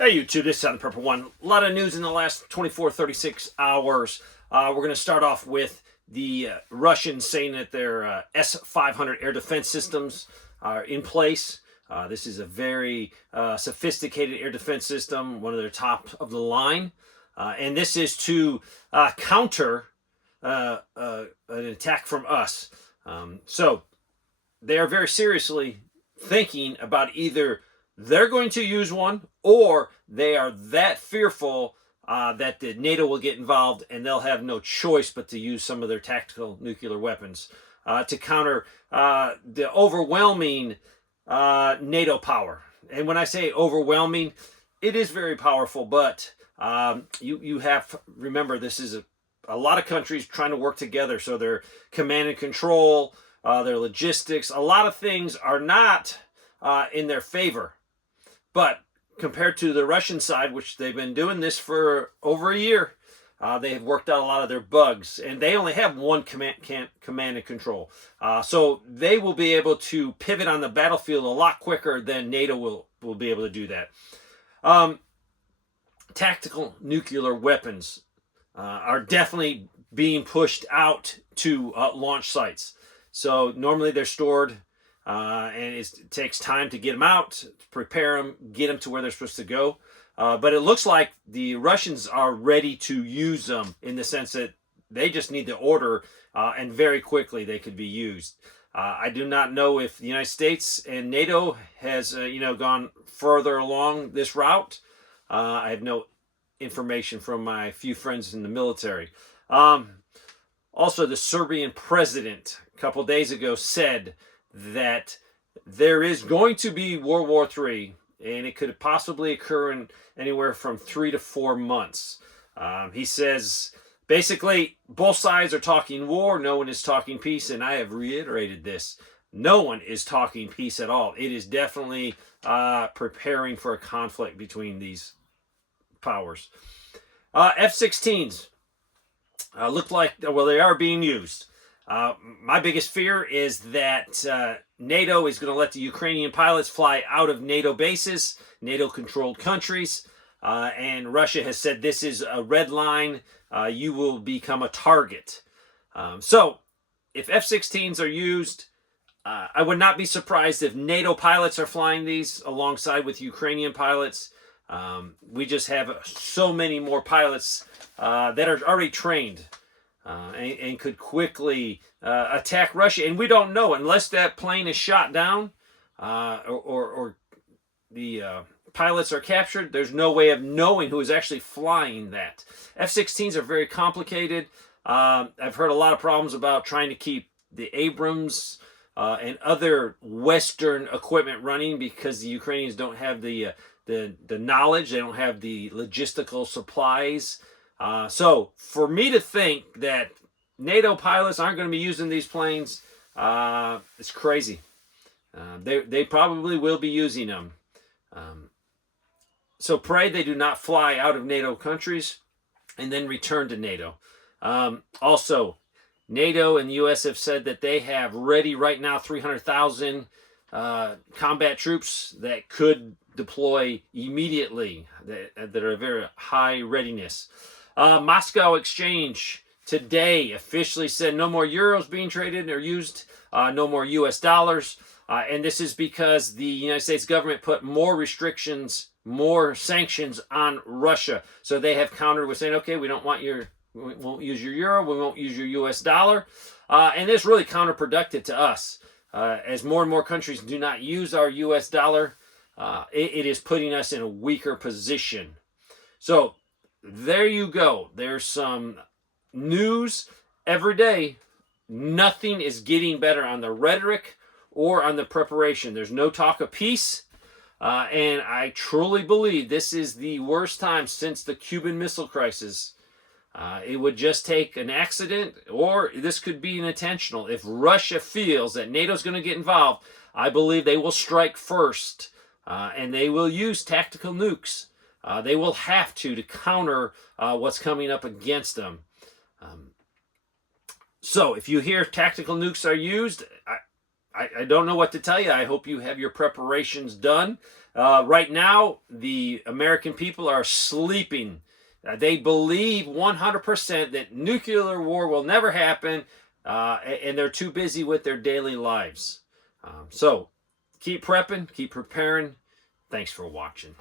Hey YouTube, this is on the Purple One. A lot of news in the last 24, 36 hours. We're going to start off with the Russians saying that their S-500 air defense systems are in place. This is a very sophisticated air defense system, one of their top of the line. And this is to counter an attack from us. So they are very seriously thinking about either they're going to use one, or they are that fearful that the NATO will get involved and they'll have no choice but to use some of their tactical nuclear weapons to counter the overwhelming NATO power. And when I say overwhelming, it is very powerful, but you have to remember this is a lot of countries trying to work together. So their command and control, their logistics, a lot of things are not in their favor. But compared to the Russian side, which they've been doing this for over a year, they have worked out a lot of their bugs, and they only have one command and control. So they will be able to pivot on the battlefield a lot quicker than NATO will be able to do that. Tactical nuclear weapons are definitely being pushed out to launch sites. So normally they're stored, and it takes time to get them out, prepare them, get them to where they're supposed to go. But it looks like the Russians are ready to use them in the sense that they just need the order, and very quickly they could be used. I do not know if the United States and NATO has gone further along this route. I have no information from my few friends in the military. Also, the Serbian president a couple days ago said that there is going to be World War III, and it could possibly occur in anywhere from 3 to 4 months. He says, basically, both sides are talking war. No one is talking peace, and I have reiterated this. No one is talking peace at all. It is definitely preparing for a conflict between these powers. F-16s look like, well, they are being used. My biggest fear is that NATO is going to let the Ukrainian pilots fly out of NATO bases, NATO-controlled countries, and Russia has said this is a red line. You will become a target. So if F-16s are used, I would not be surprised if NATO pilots are flying these alongside with Ukrainian pilots. We just have so many more pilots that are already trained. And could quickly attack Russia. And we don't know unless that plane is shot down or the pilots are captured. There's no way of knowing who is actually flying that. F-16s are very complicated. I've heard a lot of problems about trying to keep the Abrams and other Western equipment running because the Ukrainians don't have the knowledge. They don't have the logistical supplies. So for me to think that NATO pilots aren't going to be using these planes, it's crazy. They probably will be using them. So pray they do not fly out of NATO countries and then return to NATO. Also, NATO and the U.S. have said that they have ready right now 300,000 combat troops that could deploy immediately, that are very high readiness. Moscow Exchange today officially said no more euros being traded or used, no more U.S. dollars. And this is because the United States government put more restrictions, more sanctions on Russia. So they have countered with saying, okay, we won't use your euro, we won't use your U.S. dollar. And this is really counterproductive to us. As more and more countries do not use our U.S. dollar, it is putting us in a weaker position. So there you go. There's some news every day. Nothing is getting better on the rhetoric or on the preparation. There's no talk of peace. And I truly believe this is the worst time since the Cuban Missile Crisis. It would just take an accident, or this could be intentional. If Russia feels that NATO's going to get involved, I believe they will strike first. And they will use tactical nukes. They will have to counter what's coming up against them. So if you hear tactical nukes are used, I don't know what to tell you. I hope you have your preparations done. Right now, the American people are sleeping. They believe 100% that nuclear war will never happen, and they're too busy with their daily lives. So keep prepping, keep preparing. Thanks for watching.